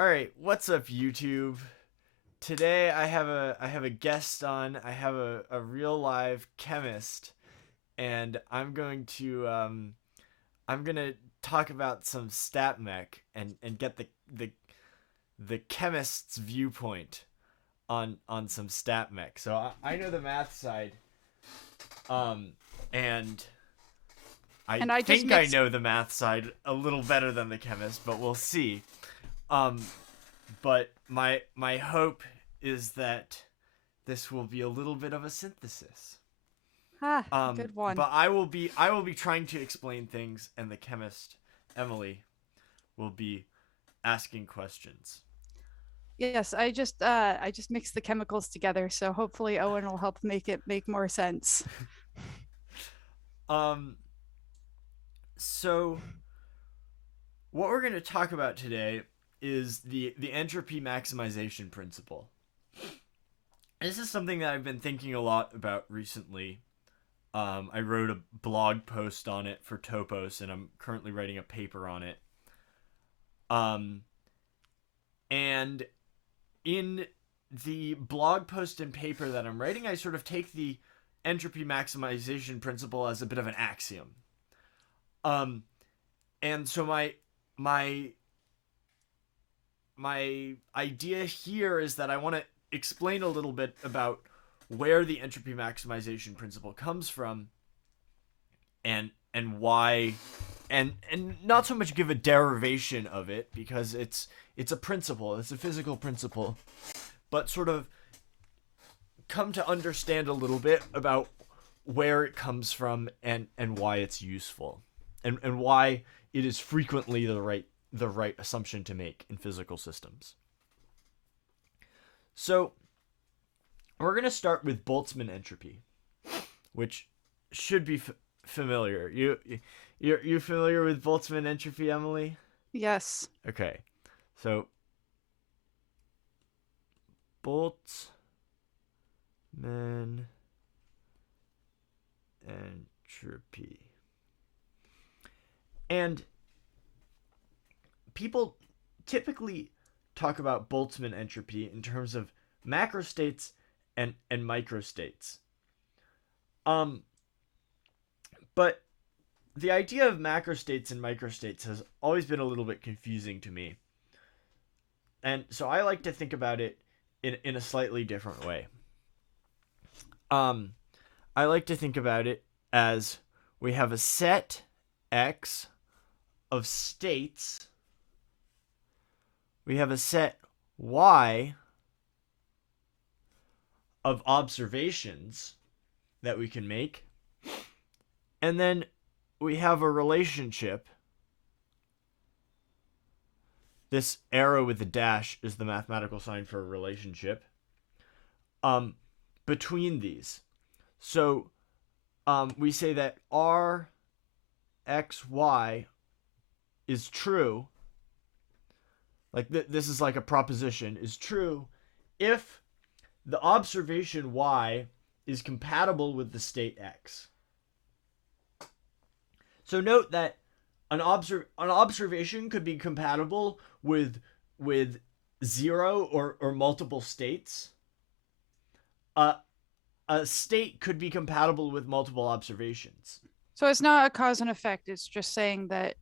All right, what's up, YouTube? Today I have a guest on. I have a real live chemist, and I'm gonna talk about some stat mech and get the chemist's viewpoint on some stat mech. So I know the math side, um, and I And I just think I mixed know the math side a little better than the chemist, but we'll see. Um, but my hope is that this will be a little bit of a synthesis. good one. But I will be trying to explain things, and the chemist Emily will be asking questions. Yes, I just mixed the chemicals together, so hopefully Owen will help make it make more sense. Um, so what we're going to talk about today is the entropy maximization principle. This is something that I've been thinking a lot about recently. I wrote a blog post on it for Topos, and I'm currently writing a paper on it. Um, and in the blog post and paper that I'm writing, I sort of take the entropy maximization principle as a bit of an axiom. Um, and so my my idea here is that I want to explain a little bit about where the entropy maximization principle comes from, and why, and not so much give a derivation of it, because it's a principle, it's a physical principle, but sort of come to understand a little bit about where it comes from, and why it's useful, and why it is frequently the right assumption to make in physical systems. So we're going to start with Boltzmann entropy, which should be familiar. You're familiar with Boltzmann entropy, Emily? Yes. Okay. So Boltzmann entropy. And people typically talk about Boltzmann entropy in terms of macrostates and microstates. Um, but the idea of macrostates and microstates has always been a little bit confusing to me. And so I like to think about it in a slightly different way. Um, I like to think about it as we have a set X of states, we have a set Y of observations that we can make, and then we have a relationship. This arrow with the dash is the mathematical sign for a relationship um, between these. So we say that R X Y is true. Like this is like a proposition, is true if the observation Y is compatible with the state X. So note that an observation could be compatible with zero or multiple states. Uh, a state could be compatible with multiple observations. So it's not a cause and effect, it's just saying that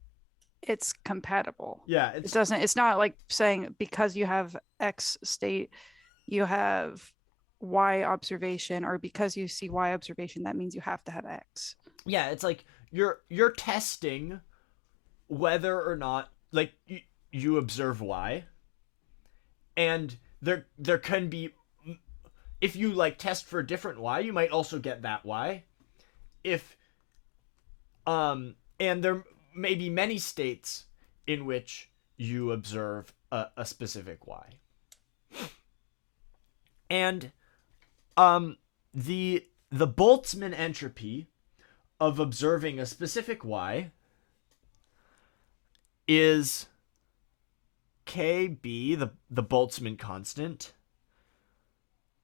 it's compatible. Yeah, It it's doesn't, it's not like saying because you have X state, you have Y observation, or because you see Y observation, that means you have to have X. yeah, it's like you're testing whether or not, like, you observe Y, and there can be, if you like test for a different Y, you might also get that Y. If and there may be many states in which you observe a specific Y. And um the Boltzmann entropy of observing a specific Y is KB, the Boltzmann constant,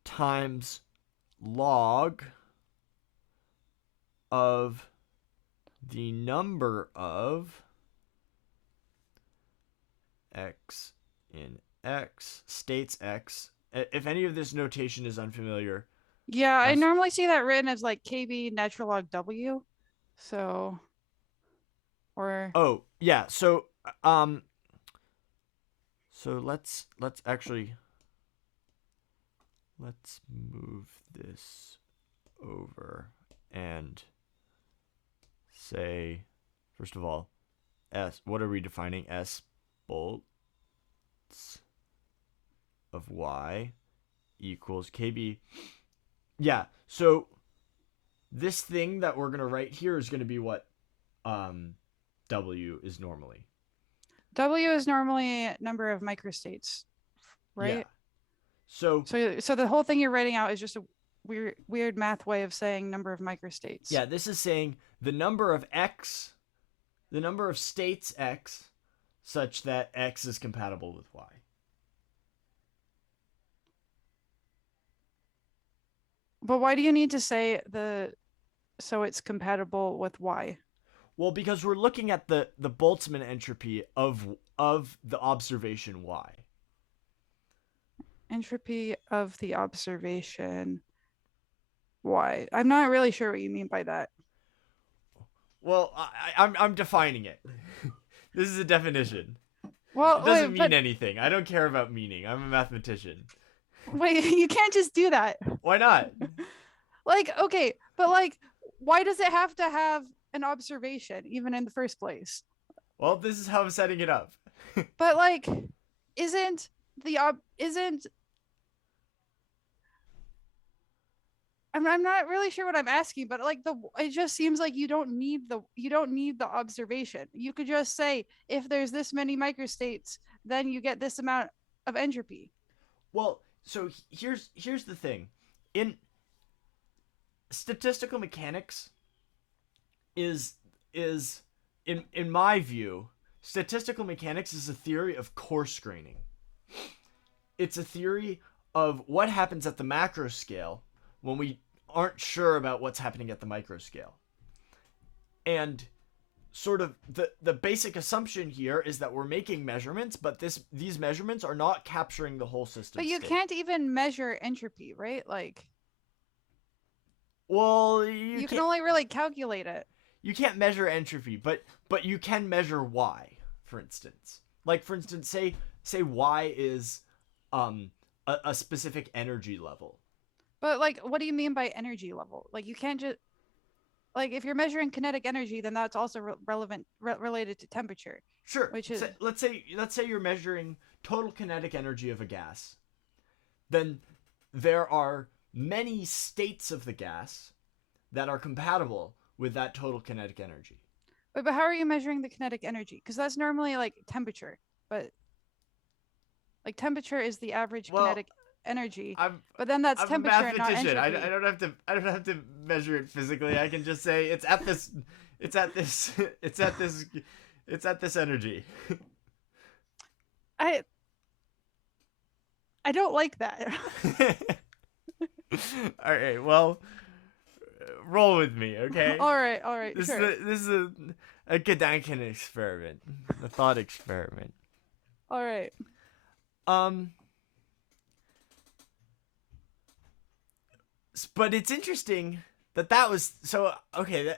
times log of the number of X in X, states X. If any of this notation is unfamiliar, Yeah, I that's normally see that written as like KB natural log W. So, or oh yeah. Um so let's actually let's move this over and say first of all S. What are we defining? S bolts of Y equals KB. Yeah. So this thing that we're gonna write here is gonna be what um W is normally. W is normally number of microstates, Yeah. right? So So the whole thing you're writing out is just a weird math way of saying number of microstates. yeah, this is saying the number of X, the number of states X, such that X is compatible with Y. But why do you need to say the so it's compatible with Y? Well, because we're looking at the Boltzmann entropy of the observation Y. Entropy of the observation Y. I'm not really sure what you mean by that. Well, I'm defining it. This is a definition. It Well, doesn't wait, mean but anything. I don't care about meaning. I'm a mathematician. wait, you can't just do that. Why not? Like, okay, but like, why does it have to have an observation even in the first place? Well, this is how I'm setting it up. But like, isn't isn't I'm not really sure what I'm asking, but like it just seems like you don't need the observation. You could just say if there's this many microstates, then you get this amount of entropy. Well, so here's the thing. In statistical mechanics is in my view, statistical mechanics is a theory of coarse graining. It's a theory of what happens at the macro scale when we aren't sure about what's happening at the micro scale. And sort of the basic assumption here is that we're making measurements, but these measurements are not capturing the whole system But you state. can't even measure entropy, right? Like Well, you can only really calculate it. you can't measure entropy, but you can measure Y, for instance. Like for instance, say Y is a specific energy level. But like, what do you mean by energy level? Like, you can't just like if you're measuring kinetic energy, then that's also related to temperature, Sure. which is Let's say you're measuring total kinetic energy of a gas. Then there are many states of the gas that are compatible with that total kinetic energy. but how are you measuring the kinetic energy? Because that's normally like temperature, but like temperature is the average Well, kinetic energy, I'm but then that's I'm a temperature and not mathematician. entropy. I don't have to measure it physically. I can just say it's at this it's at this it's at this energy. I I don't like that. All right. Well, roll with me, okay? All right, sure. This is a Gedanken experiment, a thought experiment. All right. Um, but it's interesting that was so okay.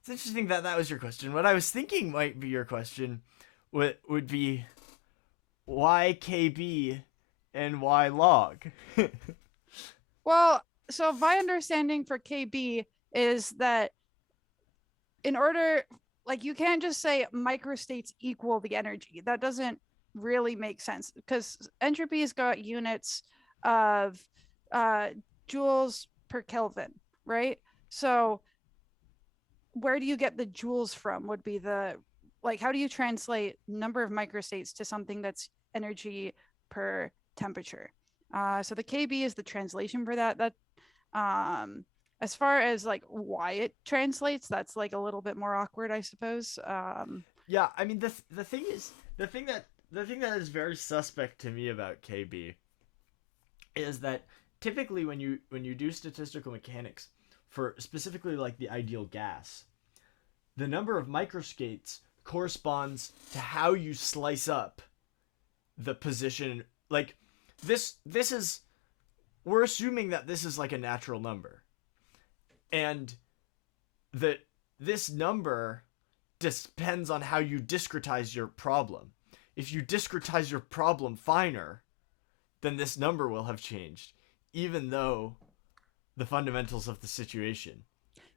It's interesting that was your question. What I was thinking might be your question would be why KB and why log. Well, so my understanding for KB is that in order like you can't just say microstates equal the energy. That doesn't really make sense because entropy's got units of uh joules per Kelvin, right? So where do you get the joules from would be the like how do you translate number of microstates to something that's energy per temperature? So the KB is the translation for that. As far as like why it translates, that's like a little bit more awkward, I suppose. Yeah, I mean the thing is the thing that is very suspect to me about KB is that typically when you do statistical mechanics for specifically like the ideal gas, the number of microstates corresponds to how you slice up the position, like this is, we're assuming that this is like a natural number, and that this number depends on how you discretize your problem. If you discretize your problem finer, then this number will have changed, even though the fundamentals of the situation.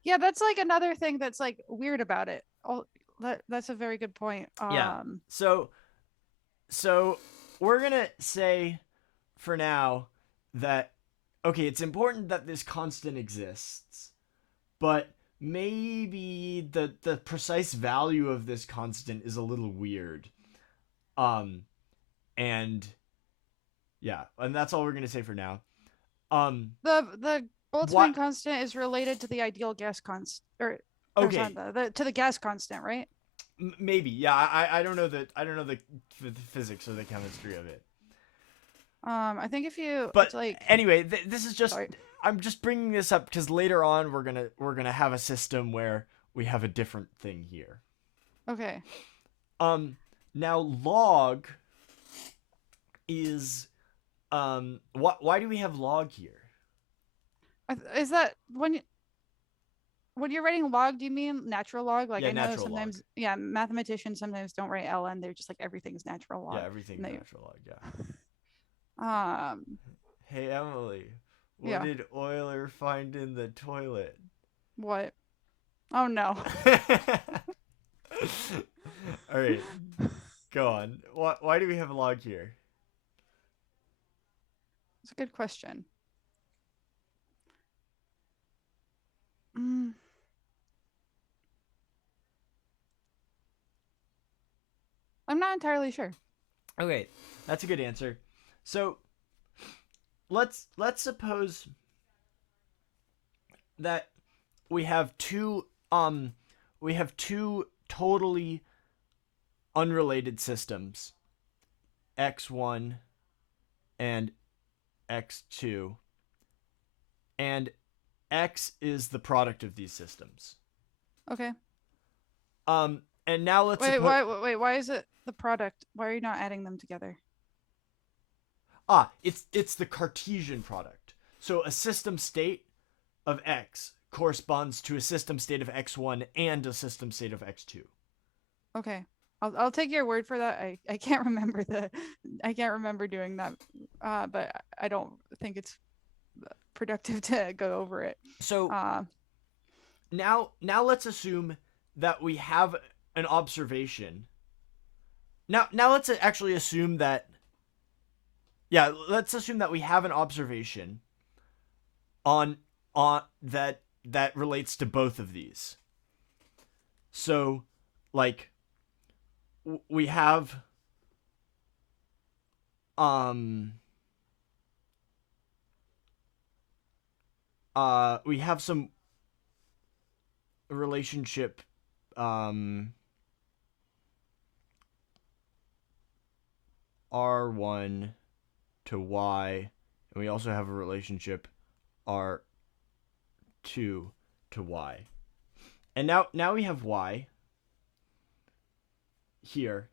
Yeah, that's like another thing that's like weird about it. Oh, that's a very good point. Yeah. So we're gonna say for now that, okay, it's important that this constant exists, but maybe the precise value of this constant is a little weird. Um and yeah, and that's all we're gonna say for now. The Boltzmann What? constant is related to the ideal gas constant, or Okay, sorry, to the gas constant, right? maybe. Yeah, I don't know the physics or the chemistry of it. I think if you, But it's like, anyway, this is just, sorry. I'm just bringing this up because later on we're gonna have a system where we have a different thing here. Okay. Now log is why do we have log here? Is that when you're writing log, do you mean natural log? Like Yeah, I know natural log. sometimes, yeah, mathematicians sometimes don't write ln. They're just like everything's natural Yeah, log. everything's And they, natural log. Yeah. um, Hey Emily, what yeah. did Euler find in the toilet? What? Oh no. All right, go on. Why do we have a log here? It's a good question. Mm, I'm not entirely sure. Okay, that's a good answer. So let's suppose that we have two totally unrelated systems, x1 and x2, and x is the product of these systems. Okay. And now let's Wait, suppose, wait, why is it the product? Why are you not adding them together? it's the Cartesian product. So a system state of x corresponds to a system state of x1 and a system state of x2. Okay. I'll take your word for that. I can't remember I can't remember doing that. But I don't think it's productive to go over it. So Uh now let's assume that we have an observation. Now let's actually assume that, yeah, let's assume that we have an observation on that relates to both of these. So like we have we have some relationship r1 to y, and we also have a relationship r2 to y. And now we have y here.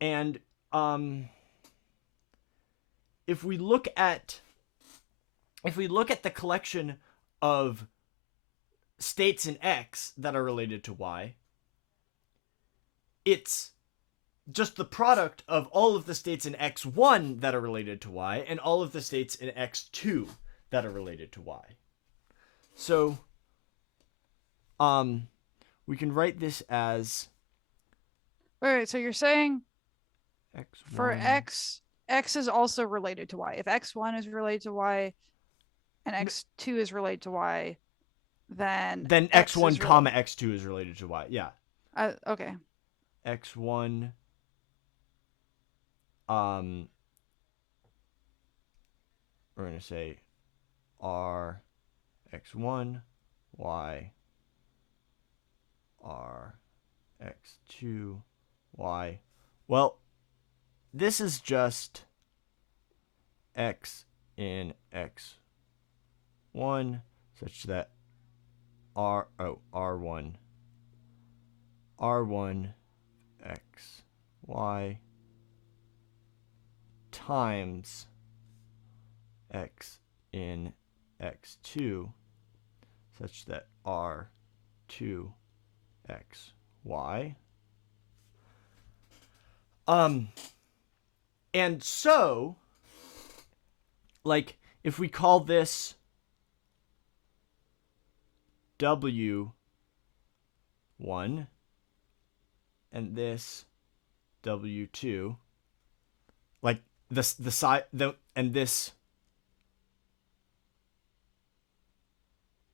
And if we look at the collection of states in x that are related to y, it's just the product of all of the states in x1 that are related to y and all of the states in x2 that are related to y. So we can write this as wait, so you're saying x1 for x is also related to y. If x1 is related to y and x2 is related to y, then x1 comma x2 is related to y. Yeah. Okay. X1 we're going to say r x1 y r x2 y. Well, this is just x in x1 such that r1 x y times x in x2 such that r2 x y. And so, like, if we call this W1 and this W2, like the side and this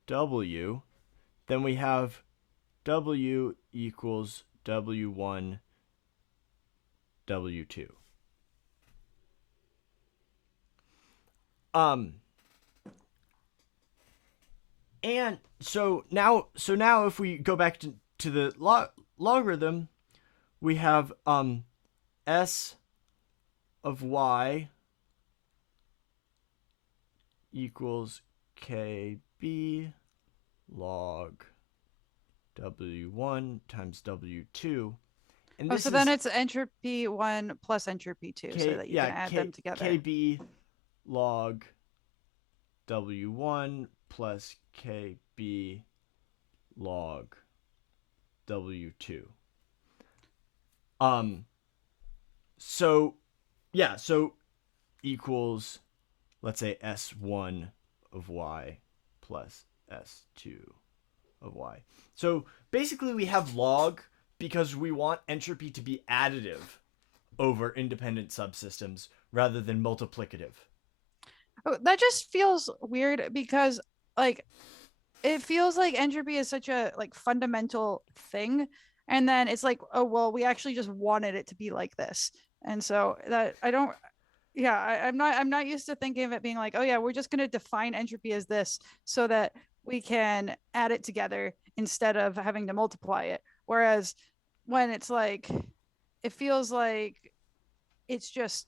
W, then we have W equals W1 W2. And so now if we go back to the logarithm, we have s of y equals kb log w1 times w2. And this so then it's entropy 1 plus entropy 2, so that you can add them together. kb log w1 plus kb log w2. So equals, let's say, s1 of y plus s2 of y. So basically we have log because we want entropy to be additive over independent subsystems rather than multiplicative. Oh, that just feels weird because, like, it feels like entropy is such a like fundamental thing, and then it's like, oh well, we actually just wanted it to be like this, and so that I don't. Yeah, I'm not used to thinking of it being like, oh yeah, we're just going to define entropy as this so that we can add it together instead of having to multiply it. Whereas when it's like, it feels like it's just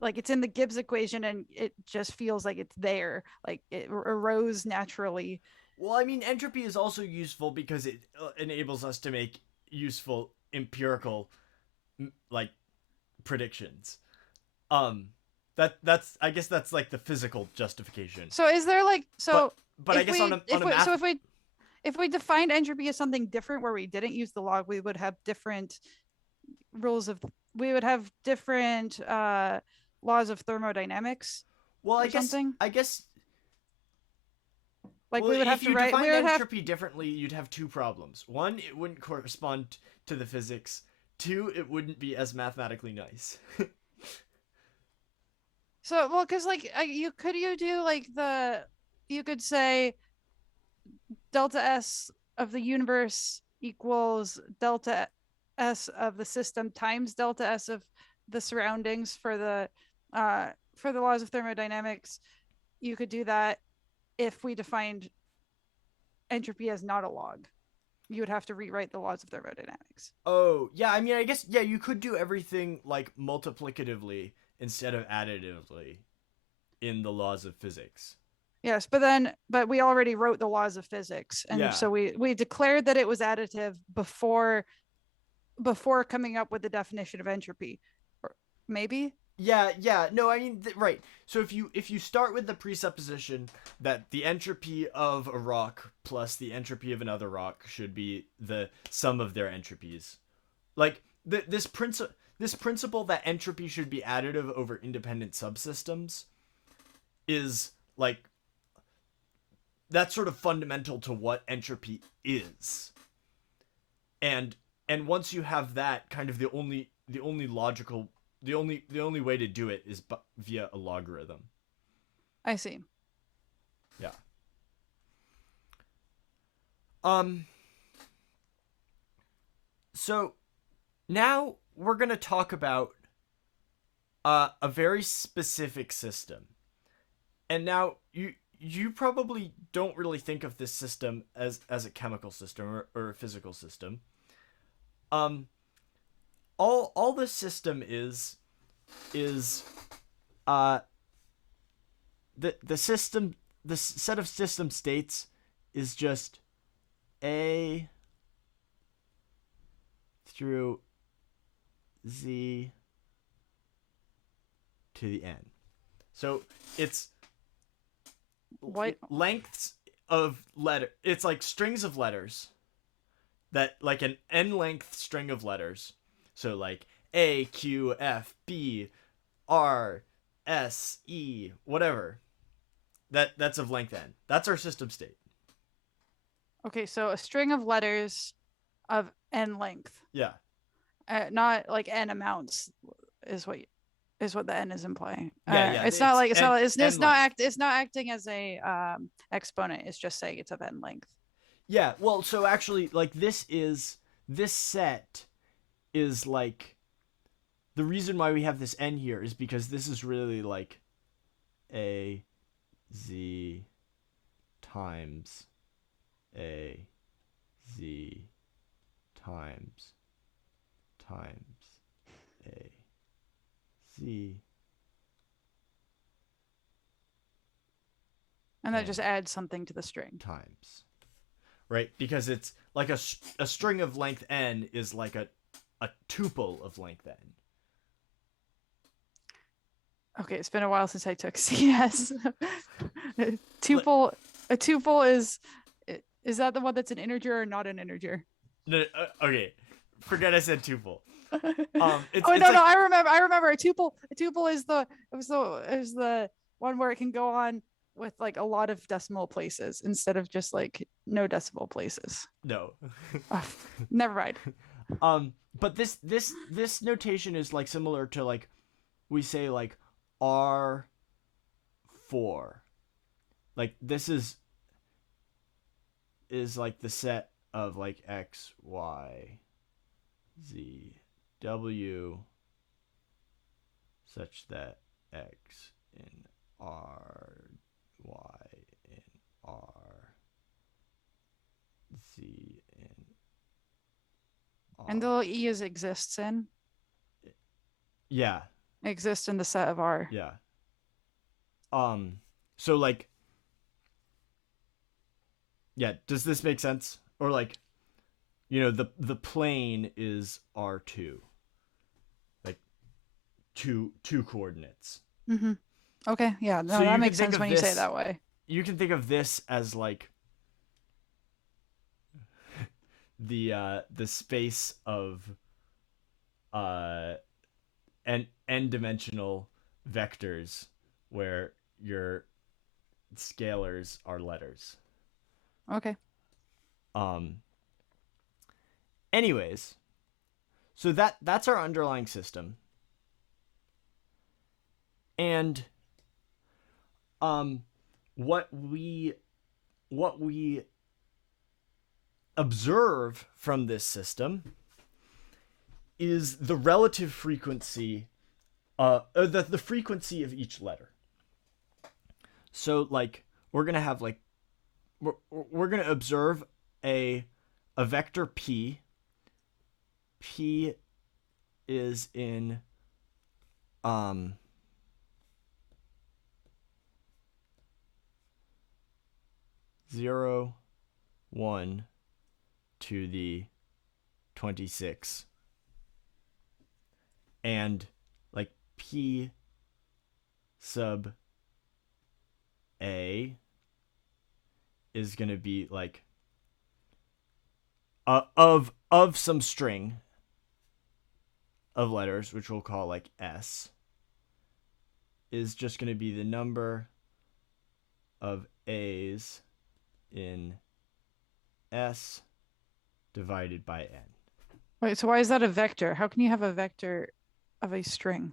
like it's in the Gibbs equation and it just feels like it's there, like it arose naturally. Well, I mean, entropy is also useful because it enables us to make useful empirical, like, predictions. Um, that's I guess that's like the physical justification. So is there like so but I guess on a math. So if we defined entropy as something different where we didn't use the log, we would have different rules of we would have different laws of thermodynamics. Well, something. I guess like we would have to write. If you defined entropy differently, you'd have two problems. One, it wouldn't correspond to the physics. Two, it wouldn't be as mathematically nice. So well, because like you do like you could say delta S of the universe equals delta S of the system times delta S of the surroundings for the laws of thermodynamics. You could do that if we defined entropy as not a log. You would have to rewrite the laws of thermodynamics. Oh, yeah, I mean, I guess, yeah, you could do everything, like, multiplicatively instead of additively in the laws of physics. Yes, but we already wrote the laws of physics, and so we declared that it was additive before coming up with the definition of entropy, or maybe. Yeah, no, I mean, right. So if you start with the presupposition that the entropy of a rock plus the entropy of another rock should be the sum of their entropies, like this principle that entropy should be additive over independent subsystems is like, that's sort of fundamental to what entropy is. And once you have that, kind of the only logical, the only way to do it is via a logarithm. I see. Yeah. So now we're going to talk about a very specific system. And now you probably don't really think of this system as a chemical system or a physical system. All this system is the system, the set of system states is just A through Z to the n. So it's What? lengths of letter. It's like strings of letters that like an n length string of letters. So like A, Q, F, B, R, S, E, whatever. That's of length n. That's our system state. Okay, so a string of letters of n length, Yeah. not like n amounts, is what the n is implying. Yeah, yeah. It's not like n, n length. it's not acting as a exponent. It's just saying it's of n length. Yeah, well, so actually, like, this set is like, the reason why we have this n here is because this is really like a z times a z times a z. And that just adds something to the string. Times. Right? Because it's like a string of length n is like a tuple of length n. Okay, it's been a while since I took CS. a tuple is that the one that's an integer or not an integer? No, okay. Forget I said tuple. I remember a tuple. A tuple is the one where it can go on with like a lot of decimal places instead of just like no decimal places. No. Never mind. But this notation is like similar to like we say like R4. Like this is like the set of like X, Y, Z, W such that X in R, Y in R, Z in R. And the little E is exists in? Yeah. Exists in the set of R. Yeah. So like, yeah, does this make sense? Or like, you know, the plane is R2. Like two coordinates. Mm-hmm. Okay, yeah, no, So that makes sense when you say it that way. You can think of this as like the space of n-dimensional vectors where your scalars are letters. Okay. Anyways, so that's our underlying system. And what we observe from this system is the relative frequency, the frequency of each letter. So like we're gonna have like we're gonna observe a vector p. P is in 0, 1 to the 26. And like P sub A is going to be like of some string of letters, which we'll call like S, is just going to be the number of A's in S divided by N. Wait, so why is that a vector? How can you have a vector of a string?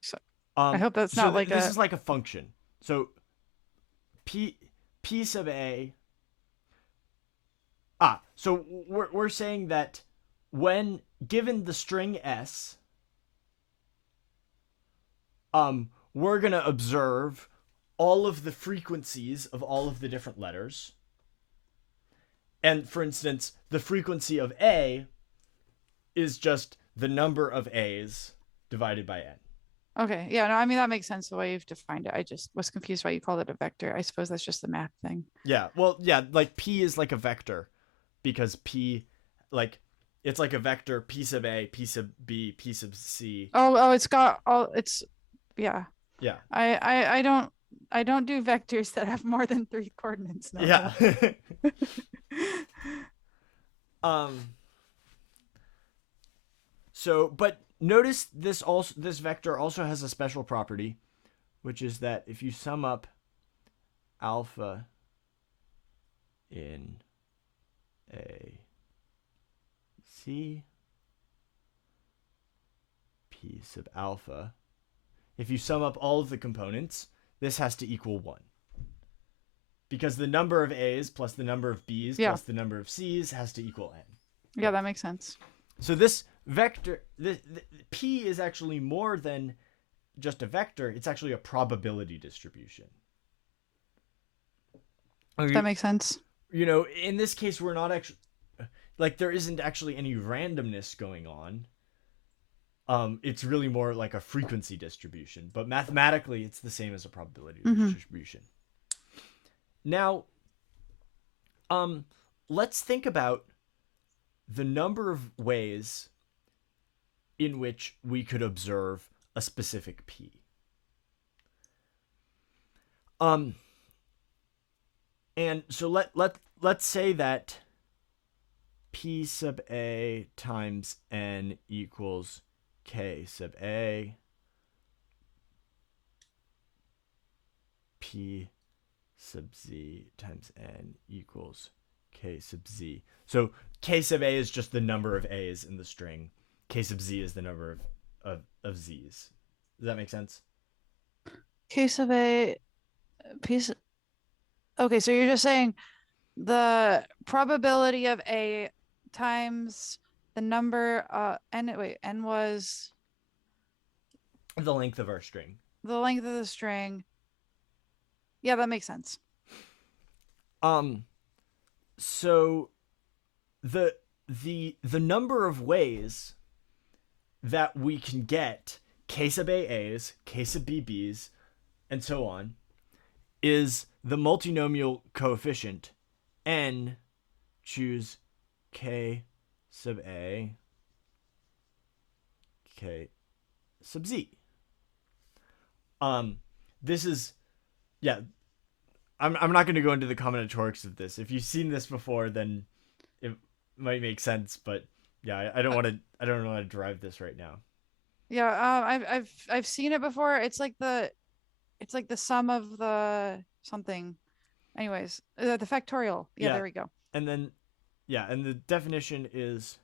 So I hope that's not like this is like a function. So P sub A. So we're saying that when given the string S, we're gonna observe all of the frequencies of all of the different letters. And for instance, the frequency of A is just the number of A's divided by N. Okay, yeah, no, I mean that makes sense the way you've defined it. I just was confused why you called it a vector. I suppose that's just the math thing. Yeah, well, yeah, like P is like a vector because P, like, It's like a vector p sub a, p sub b, p sub c. Oh, it's got all it's yeah. Yeah. I don't do vectors that have more than 3 coordinates. Yeah. No. um so but notice this vector also has a special property, which is that if you sum up alpha in a c p sub alpha, if you sum up all of the components, this has to equal 1. Because the number of A's plus the number of B's Yeah. plus the number of C's has to equal n. Yeah, that makes sense. So this vector, P is actually more than just a vector. It's actually a probability distribution. That makes sense. You know, in this case, we're not actually, like, there isn't actually any randomness going on. It's really more like a frequency distribution, but mathematically, it's the same as a probability distribution. Now, let's think about the number of ways in which we could observe a specific P. And so let's say that P sub A times N equals K sub A, P sub Z times N equals K sub Z. So K sub A is just the number of A's in the string. K sub Z is the number of Z's. Does that make sense? K sub A piece. Okay, so you're just saying the probability of A times the number n was The length of our string. the length of the string. Yeah, that makes sense. So the number of ways that we can get K sub A A's, K sub B B's, and so on is the multinomial coefficient n, choose K sub A, K sub Z. This is, yeah, I'm not going to go into the combinatorics of this. If you've seen this before, then it might make sense, but yeah, I don't want to drive this right now. Yeah, I've seen it before. It's like the sum of the something. Anyways, the factorial. Yeah, there we go. And then, yeah, and the definition is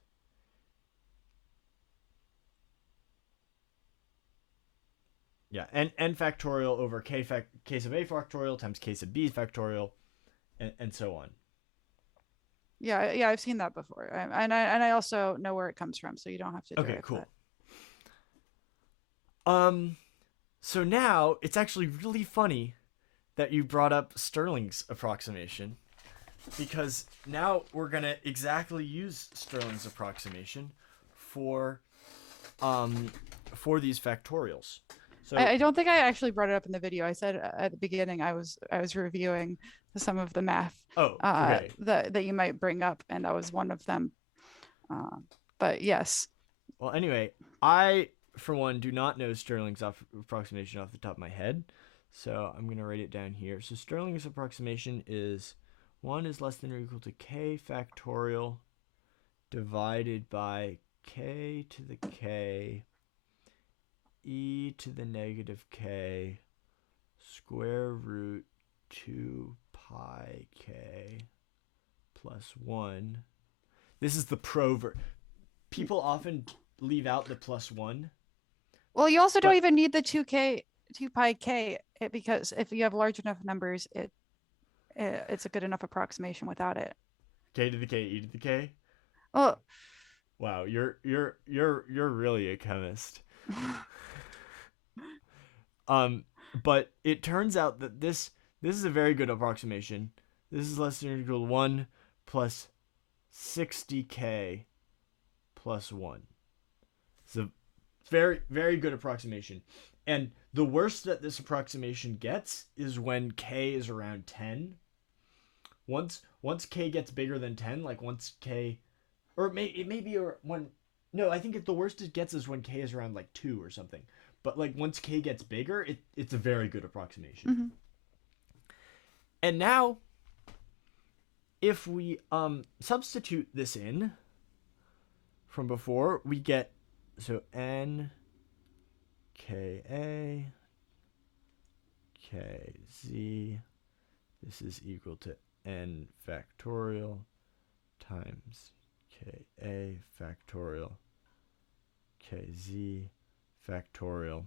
n factorial over k sub A factorial times k sub B factorial, and so on. Yeah, I've seen that before, and I also know where it comes from, so you don't have to. Okay, cool. So now it's actually really funny that you brought up Stirling's approximation, because now we're gonna exactly use Stirling's approximation for these factorials. So I don't think I actually brought it up in the video. I said at the beginning I was reviewing some of the math that you might bring up, and that was one of them. But yes. Well, anyway, I for one do not know Stirling's approximation off the top of my head, so I'm gonna write it down here. So Stirling's approximation is 1 is less than or equal to k factorial divided by k to the k e to the negative k square root 2 pi k plus 1. This is the people often leave out the plus 1. Well, you also don't even need the 2 pi k, because if you have large enough numbers, it's a good enough approximation without it. K to the k, e to the k. Oh, wow, you're really a chemist. But it turns out that this is a very good approximation. This is less than or equal to 1 plus 60k plus 1. It's a very, very good approximation. And the worst that this approximation gets is when k is around 10. Once k gets bigger than 10, like once k or it may be when. No, I think the worst it gets is when k is around like 2 or something. But like once k gets bigger, it's a very good approximation. Mm-hmm. And now, if we substitute this in from before, we get so n k a k z. This is equal to n factorial times ka factorial kz factorial.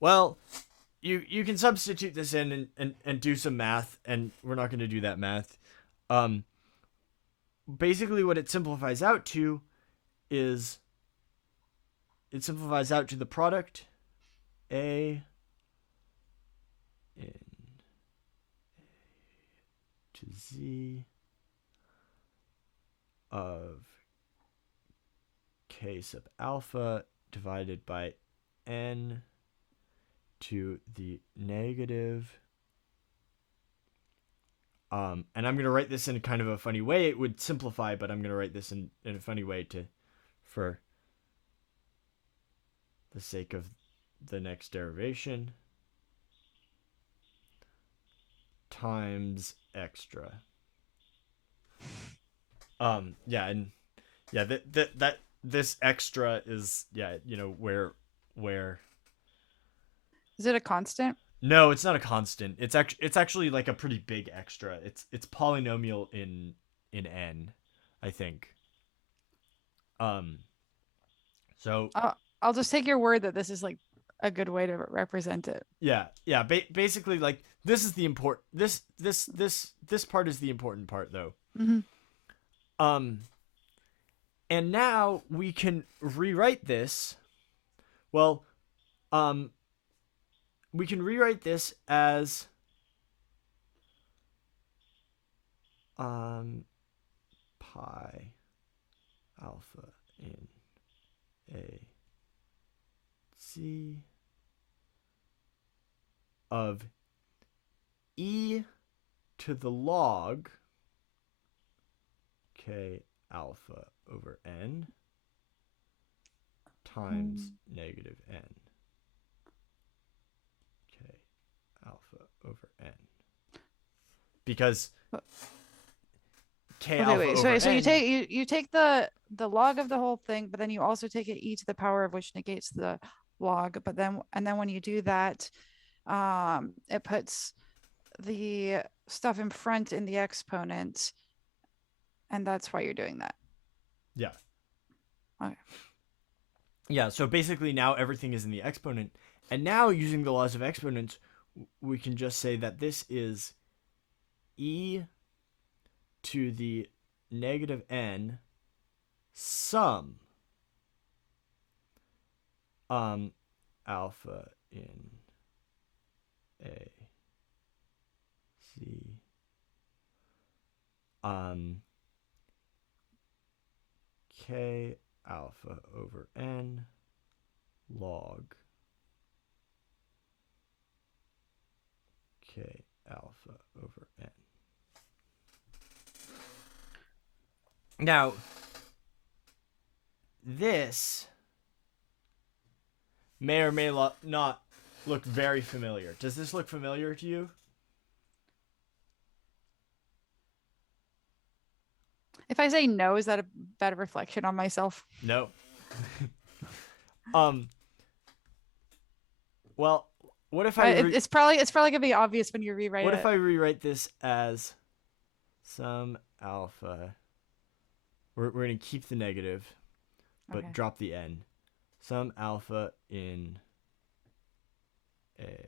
Well, you can substitute this in and do some math, and we're not going to do that math. Um, Basically, what it simplifies out to is the product a in to z of k sub alpha divided by n to the negative. And I'm going to write this in kind of a funny way. It would simplify, but I'm going to write this in a funny way for the sake of the next derivation, times extra. Yeah, and yeah, that this extra is, yeah, where Is it a constant? no, it's not a constant. It's actually like a pretty big extra. It's polynomial in n, I think. Um so I'll just take your word that this is like a good way to represent it. yeah, basically like this is the important this part is the important part though. Mm-hmm. Um and now we can rewrite this. Well, we can rewrite this as pi alpha in a c of e to the log k alpha over n times negative n k alpha over n, because k Okay, alpha wait. over So n. you take the log of the whole thing, but then you also take it e to the power of, which negates the log. But then when you do that, it puts the stuff in front in the exponent, and that's why you're doing that. Yeah. Okay. Yeah, so basically now everything is in the exponent. And now using the laws of exponents, we can just say that this is e to the negative n sum alpha in a c k alpha over n log k alpha over n. Now, this may or may not look very familiar. Does this look familiar to you? If I say no, is that a better reflection on myself? No. um. Well, what if it's probably gonna be obvious when you rewrite what it. if I rewrite this as some alpha? We're gonna keep the negative, but Okay. drop the n. Some alpha in a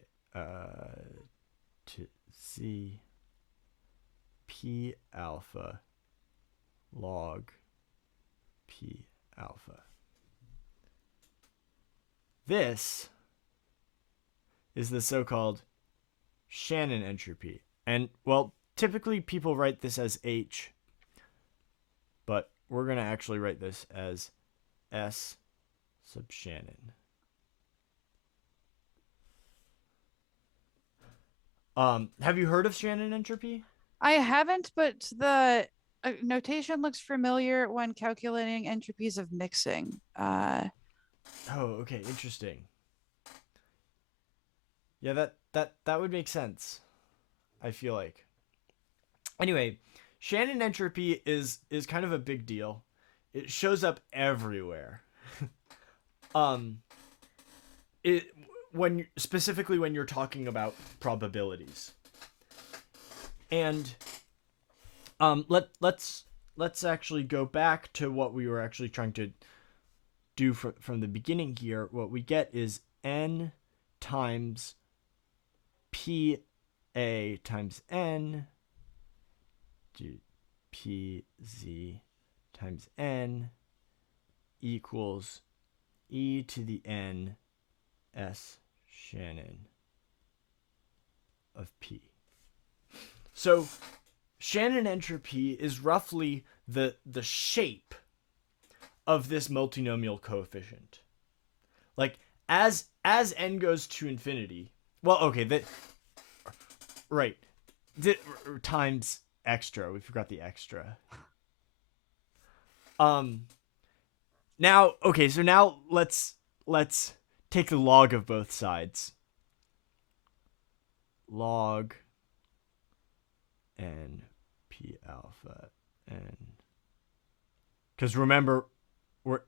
to c p alpha log p alpha. This is the so-called Shannon entropy. And, well, typically people write this as H, but we're going to actually write this as S sub Shannon. Have you heard of Shannon entropy? I haven't, but notation looks familiar when calculating entropies of mixing. Oh, okay, interesting. Yeah, that would make sense. I feel like. Anyway, Shannon entropy is kind of a big deal. It shows up everywhere. Um, it when specifically when you're talking about probabilities. And let's actually go back to what we were actually trying to do from the beginning here. What we get is n times p a times n p z times n equals e to the n s Shannon of p. So Shannon entropy is roughly the shape of this multinomial coefficient. Like as n goes to infinity. Well, okay, that right. Times extra. We forgot the extra. Um now okay, so now let's take the log of both sides. Log n p alpha n. Because remember, we're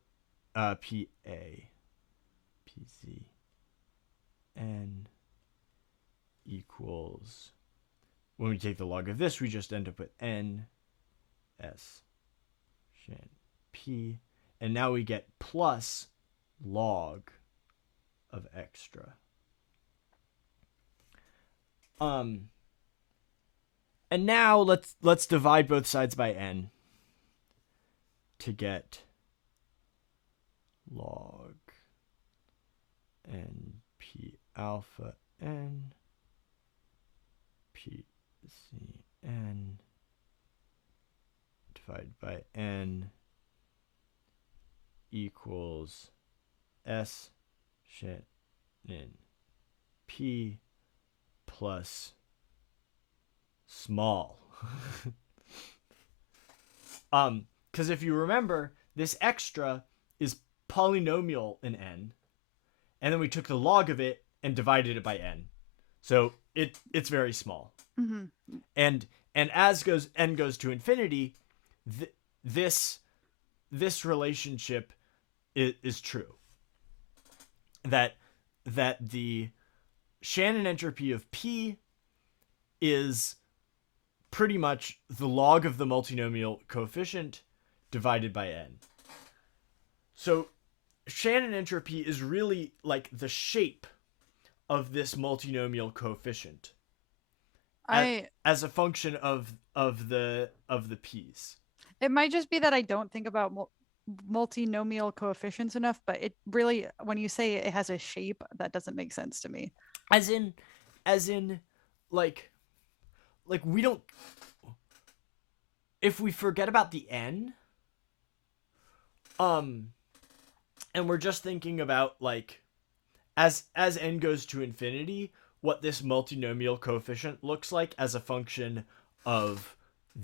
p a p z n equals. When we take the log of this, we just end up with n s Shan p, and now we get plus log of extra. Um, and now let's divide both sides by n to get log n p alpha n p z n divided by n equals s Shannon p plus small. Because if you remember, this extra is polynomial in n, and then we took the log of it and divided it by n, so it's very small. Mm-hmm. And as n goes to infinity, th- this this relationship is true. That the Shannon entropy of p is pretty much the log of the multinomial coefficient divided by n. So Shannon entropy is really like the shape of this multinomial coefficient as, I as a function of the p's. It might just be that I don't think about multinomial coefficients enough, but it really, when you say it has a shape, that doesn't make sense to me. As in like we don't, if we forget about the n, um and we're just thinking about like as n goes to infinity, what this multinomial coefficient looks like as a function of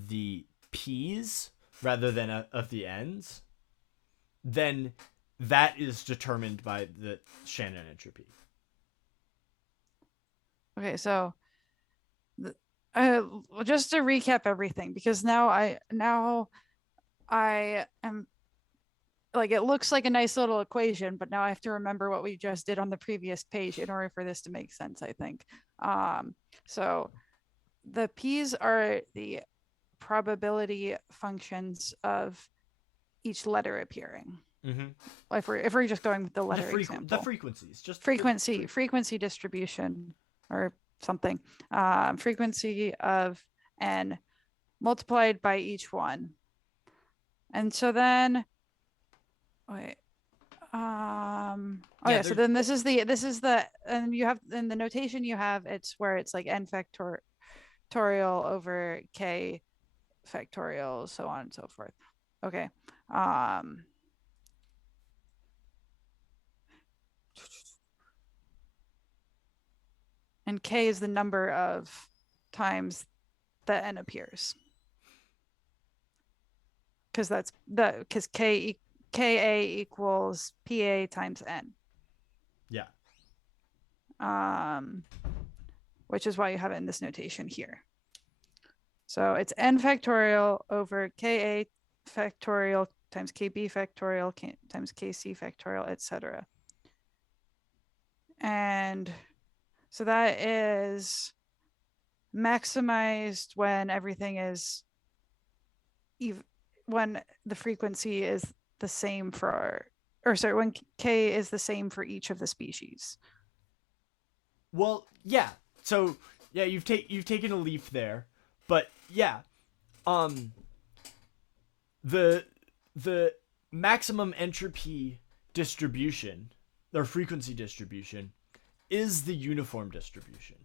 the p's rather than of the n's, then that is determined by the Shannon entropy. Okay, so uh, just to recap everything, because now I am like, it looks like a nice little equation, but now I have to remember what we just did on the previous page in order for this to make sense, I think. So the p's are the probability functions of each letter appearing. Mm-hmm. If we're just going with the letter The example, frequencies, just frequency distribution or something, frequency of n multiplied by each one. And so then wait, oh yeah. yeah, so then this is the and you have in the notation you have, it's where it's like n factorial over k factorial, so on and so forth. Okay. um and k is the number of times that n appears. because that's the because Ka equals Pa times N. Yeah. Um, which is why you have it in this notation here. So it's N factorial over Ka factorial times Kb factorial times Kc factorial, etc. And so that is maximized when everything is when the frequency is the same for when K is the same for each of the species. Well, yeah. So yeah, you've taken a leap there, but yeah, um, the the maximum entropy distribution or frequency distribution is the uniform distribution.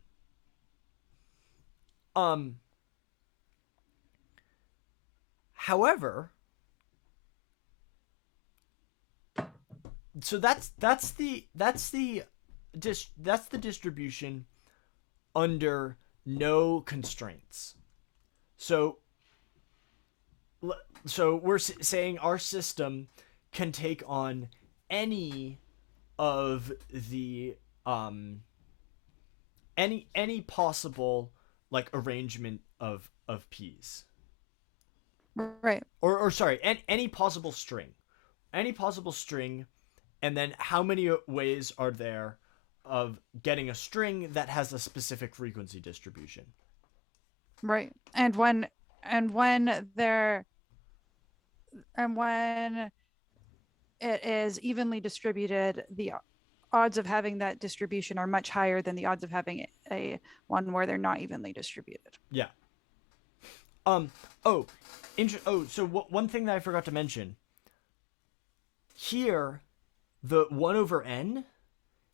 Um, however, so that's the distribution under no constraints. So so we're saying our system can take on any of the any possible like arrangement of p's, Right. or sorry, any possible string, any possible string, and then how many ways are there of getting a string that has a specific frequency distribution. Right. And when it is evenly distributed, the odds of having that distribution are much higher than the odds of having a one where they're not evenly distributed. Yeah. Um. Oh. So one thing that I forgot to mention here, the 1/n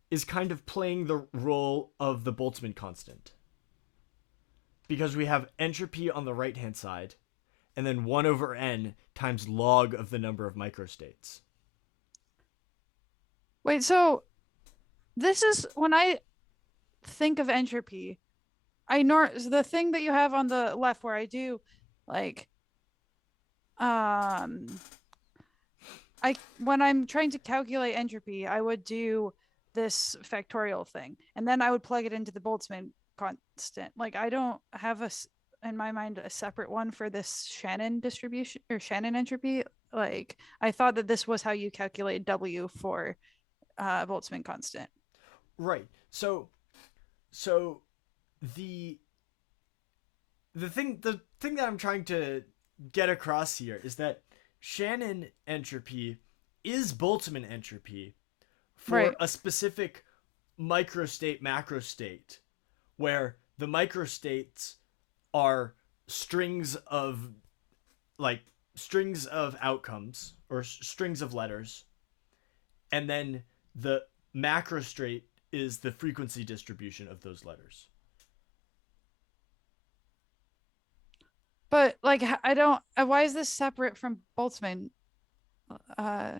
is kind of playing the role of the Boltzmann constant, because we have entropy on the right hand side, and then 1/n times log of the number of microstates. Wait, so this is when I think of entropy, the thing that you have on the left where I do like I when I'm trying to calculate entropy, I would do this factorial thing, and then I would plug it into the Boltzmann constant. Like I don't have in my mind a separate one for this Shannon distribution or Shannon entropy. Like I thought that this was how you calculate W for Boltzmann constant. Right. So the the thing that I'm trying to get across here is that Shannon entropy is Boltzmann entropy for Right. a specific microstate macrostate, where the microstates are strings of like strings of outcomes or strings of letters, and then the macrostate is the frequency distribution of those letters. But like I don't. Why is this separate from Boltzmann? Uh,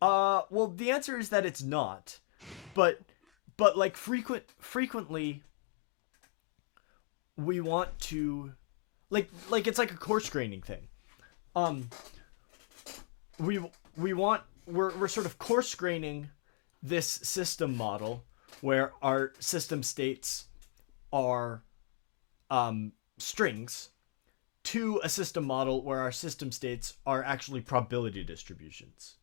Well, the answer is that it's not, but like frequently we want to like it's like a coarse graining thing. Um, we we want we're sort of coarse graining this system model where our system states are strings to a system model where our system states are actually probability distributions.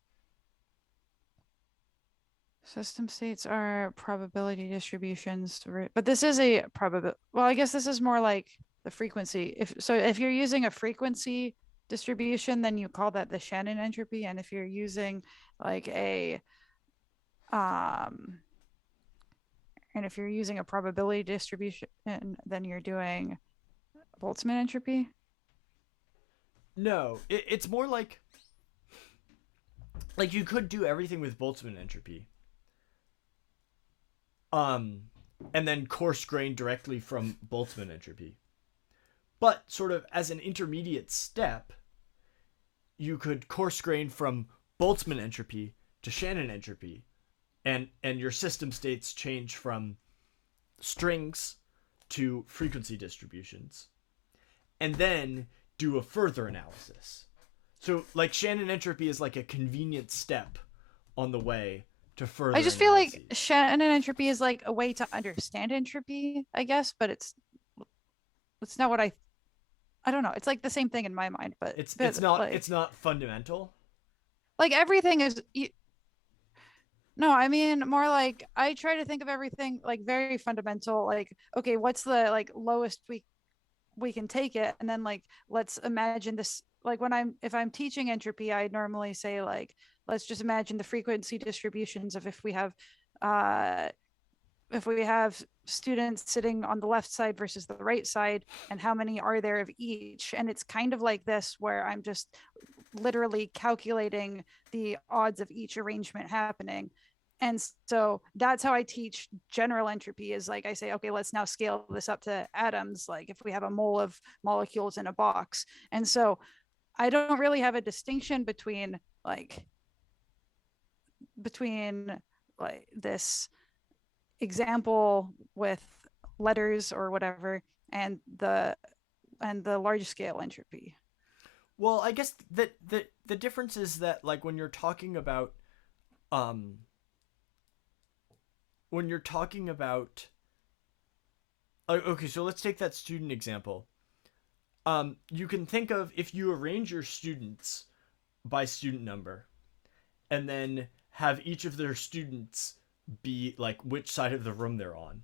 System states are probability distributions, but this is a probability. Well, I guess this is more like the frequency. If you're using a frequency distribution, then you call that the Shannon entropy. And if you're using like um, and if you're using a probability distribution, then you're doing Boltzmann entropy. No, it's more like you could do everything with Boltzmann entropy. Um, and then coarse grain directly from Boltzmann entropy. But sort of as an intermediate step, you could coarse grain from Boltzmann entropy to Shannon entropy, and your system states change from strings to frequency distributions. And then do a further analysis. So like Shannon entropy is like a convenient step on the way to I further just feel like analyses. Shannon entropy is like a way to understand entropy, I guess, but it's not what I don't know. It's like the same thing in my mind, but It's not it's not fundamental. like everything is no, I mean more like I try to think of everything like very fundamental. Like, okay, what's the like lowest we can take it, and then like let's imagine this. Like when if I'm teaching entropy, I normally say like let's just imagine the frequency distributions of uh if we have students sitting on the left side versus the right side, and how many are there of each. And it's kind of like this where I'm just literally calculating the odds of each arrangement happening. And so that's how I teach general entropy is like I say, okay, let's now scale this up to atoms, like if we have a mole of molecules in a box. And so I don't really have a distinction between like this example with letters or whatever and the large scale entropy. Well, I guess that the difference is that like um when you're talking about okay, so let's take that student example. You can think of if you arrange your students by student number and then have each of their students be like which side of the room they're on,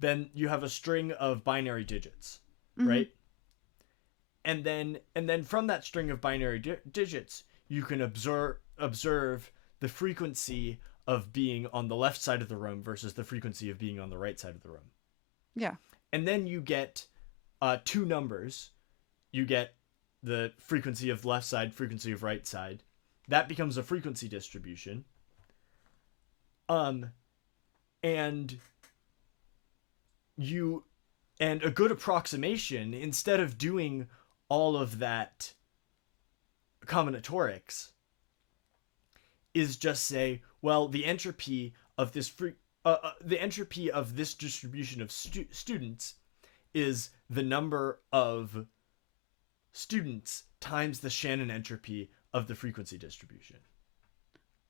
then you have a string of binary digits, Mm-hmm. right? And then from that string of binary digits, you can observe the frequency of being on the left side of the room versus the frequency of being on the right side of the room. Yeah. And then you get two numbers. You get the frequency of left side, frequency of right side. That becomes a frequency distribution. And you and a good approximation, instead of doing all of that combinatorics, is just say, well, the entropy of this distribution of students is the number of students times the Shannon entropy of the frequency distribution.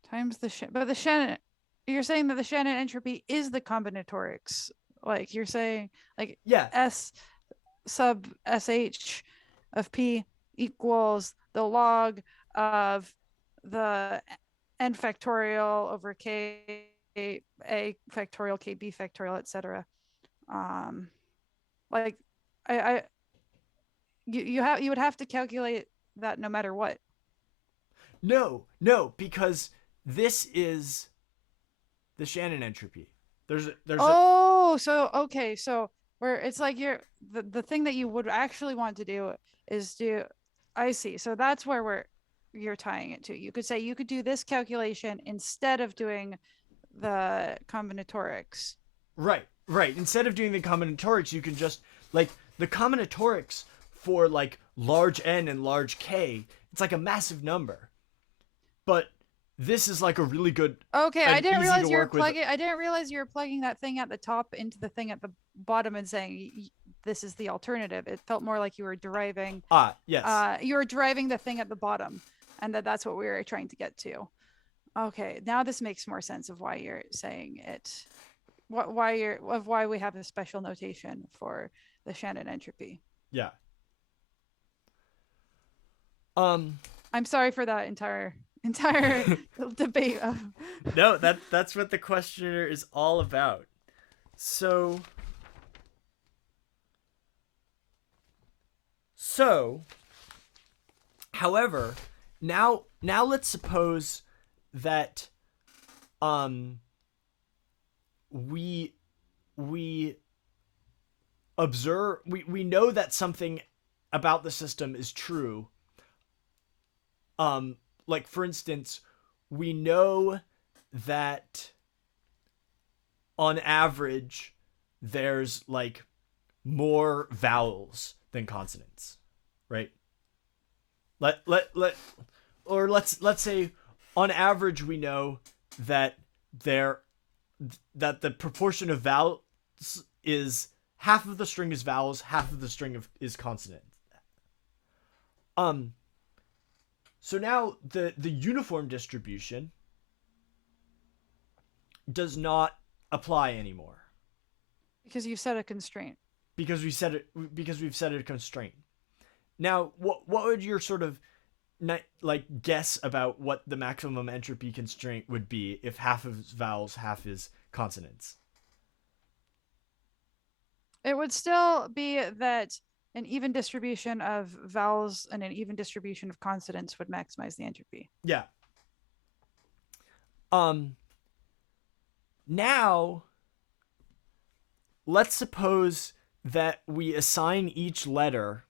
Times but the Shannon, you're saying that the Shannon entropy is the combinatorics. Like you're saying like Yeah. S sub sh of p equals the log of the n factorial over k a factorial k b factorial, etc. um like I you would have to calculate that no matter what. No, because this is the Shannon entropy. There's a Oh, so okay, so where it's like the thing that you would actually want to do is do I see. So that's where you're tying it to. You could say you could do this calculation instead of doing the combinatorics. right. Instead of doing the combinatorics, you can just like the combinatorics for like large N and large K. It's like a massive number, but this is like a really good Okay, and easy to work with. I didn't realize you were plugging that thing at the top into the thing at the bottom and saying this is the alternative. It felt more like Yes. you were deriving the thing at the bottom, and that's what we were trying to get to. Okay, now this makes more sense of why you're saying it. Why we have a special notation for the Shannon entropy. Yeah. I'm sorry for that entire debate of No, that's what the questionnaire is all about. So however, now let's suppose that we observe we know that something about the system is true. Like for instance, we know that on average there's like more vowels than consonants, right? Let's say on average we know that that the proportion of vowels is half of the string is vowels, half of the string is consonant. Um, so now the uniform distribution does not apply anymore Because you set a constraint. because we've set a constraint. Now, what would your sort of like guess about what the maximum entropy constraint would be if half is vowels, half is consonants? It would still be that an even distribution of vowels and an even distribution of consonants would maximize the entropy. Yeah. Um. Now, let's suppose that we assign each letter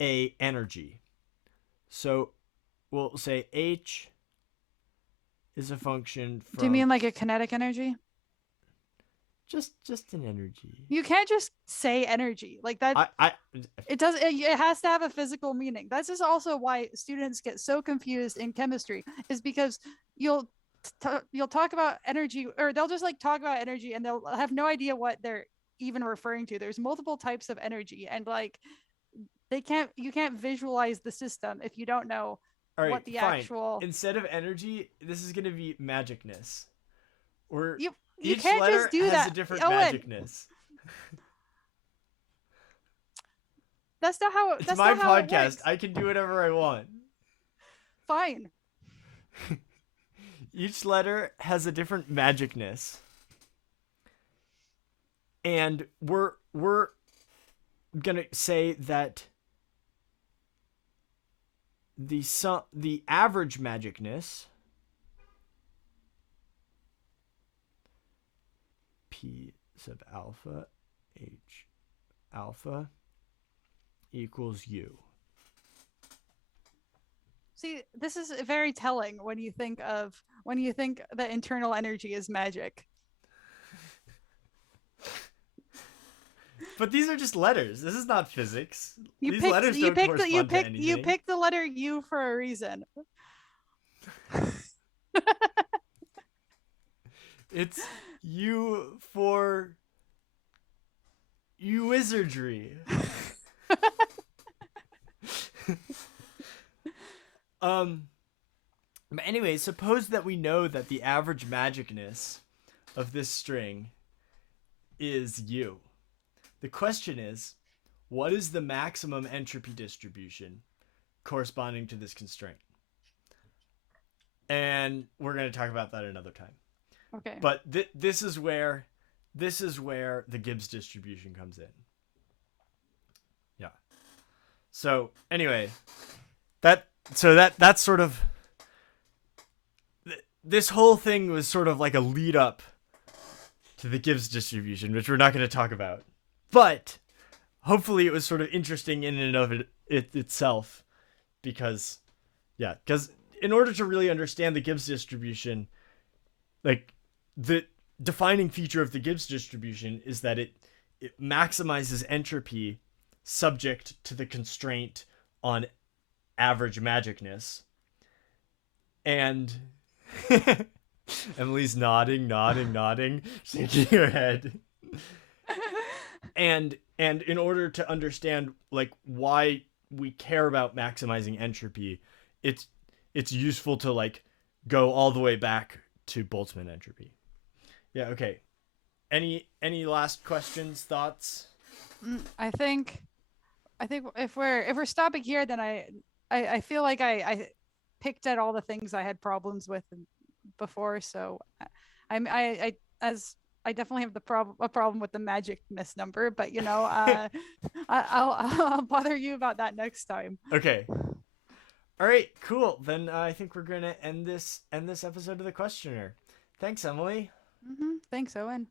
a energy. So we'll say H is a function Do you from mean like a kinetic energy? just an energy. You can't just say energy like that. I It does. It has to have a physical meaning. That's just also why students get so confused in chemistry, is because you'll talk about energy, or they'll just like talk about energy and they'll have no idea what they're even referring to. There's multiple types of energy, and like you can't visualize the system if you don't know All right, what the fine. actual. Instead of energy, this is going to be magicness. Or You each can't letter just do has that. a different Owen, magicness. that's not how. It's That's my not how it podcast. works. I can do whatever I want. Fine. Each letter has a different magicness. And we're going to say that the average magicness P sub alpha H alpha equals U. See, this is very telling when you think that internal energy is magic. But these are just letters. This is not physics. You These picked letters you don't picked correspond you to picked anything. you picked the letter U for a reason. It's U for U wizardry. But anyway, suppose that we know that the average magicness of this string is U. The question is, what is the maximum entropy distribution corresponding to this constraint? And we're going to talk about that another time. Okay. But this is where the Gibbs distribution comes in. Yeah. So anyway, that's sort of, this whole thing was sort of like a lead up to the Gibbs distribution, which we're not going to talk about. But hopefully it was sort of interesting in and of it itself, because in order to really understand the Gibbs distribution, like, the defining feature of the Gibbs distribution is that it maximizes entropy subject to the constraint on average magicness. And Emily's nodding, shaking her head. And in order to understand like why we care about maximizing entropy, it's useful to like go all the way back to Boltzmann entropy. Yeah, okay. Any last questions, thoughts? I think if we're stopping here, then I feel like I picked at all the things I had problems with before. So I definitely have a problem with the magic misnumber, but I'll bother you about that next time. Okay. All right, cool. Then I think we're gonna end this episode of the Questioner. Thanks, Emily. Thanks, Owen.